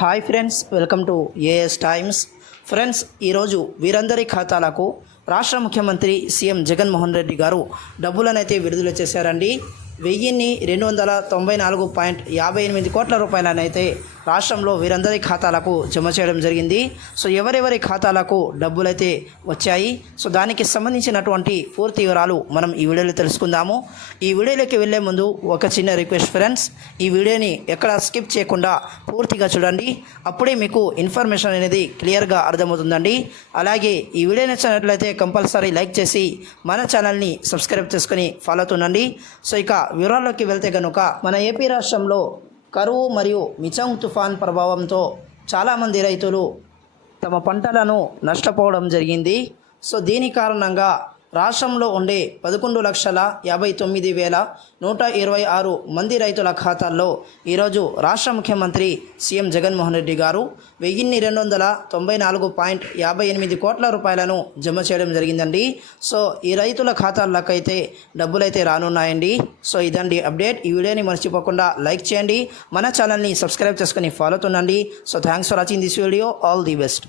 Hi friends welcome to AS Times friends ఈరోజు వీరందరి ఖాతాలకు రాష్ట్ర ముఖ్యమంత్రి సీఎం జగన్మోహన్ రెడ్డి గారు డబ్బులనైతే విడుదల చేశారండి. వెయ్యిన్ని రెండు వందల తొంభై నాలుగు పాయింట్ యాభై ఎనిమిది కోట్ల రూపాయలనైతే రాష్ట్రంలో వీరందరి ఖాతాలకు జమ చేయడం జరిగింది. సో ఎవరెవరి ఖాతాలకు డబ్బులైతే వచ్చాయి. సో దానికి సంబంధించినటువంటి పూర్తి వివరాలు మనం ఈ వీడియోలో తెలుసుకుందాము. ఈ వీడియోలోకి వెళ్ళే ముందు ఒక చిన్న రిక్వెస్ట్ ఫ్రెండ్స్ ఈ వీడియోని ఎక్కడ స్కిప్ చేయకుండా పూర్తిగా చూడండి. అప్పుడే మీకు ఇన్ఫర్మేషన్ అనేది క్లియర్గా అర్థమవుతుందండి. అలాగే ఈ వీడియో నచ్చినట్లయితే కంపల్సరీ లైక్ చేసి మన ఛానల్ని సబ్స్క్రైబ్ చేసుకొని ఫాలో అవుతుండండి. సో ఇక వివరాల్లోకి వెళ్తే కనుక మన ఏపీ రాష్ట్రంలో కరువు మరియు మిచంగ్ తుఫాన్ ప్రభావంతో చాలామంది రైతులు తమ పంటలను నష్టపోవడం జరిగింది. సో దీని కారణంగా రాష్ట్రంలో ఉండే పదకొండు లక్షల యాభై తొమ్మిది వేల నూట ఇరవై ఆరు మంది రైతుల ఖాతాల్లో ఈరోజు రాష్ట్ర ముఖ్యమంత్రి సీఎం జగన్మోహన్ రెడ్డి గారు వెయ్యిన్ని రెండు వందల తొంభై నాలుగు పాయింట్ యాభై ఎనిమిది కోట్ల రూపాయలను జమ చేయడం జరిగిందండి. సో ఈ రైతుల ఖాతాల్లోకైతే డబ్బులైతే రానున్నాయండి. సో ఇదండి అప్డేట్. ఈ వీడియోని మర్చిపోకుండా లైక్ చేయండి. మన ఛానల్ని సబ్స్క్రైబ్ చేసుకుని follow అవుతుండండి. So thanks for watching this video. All the best.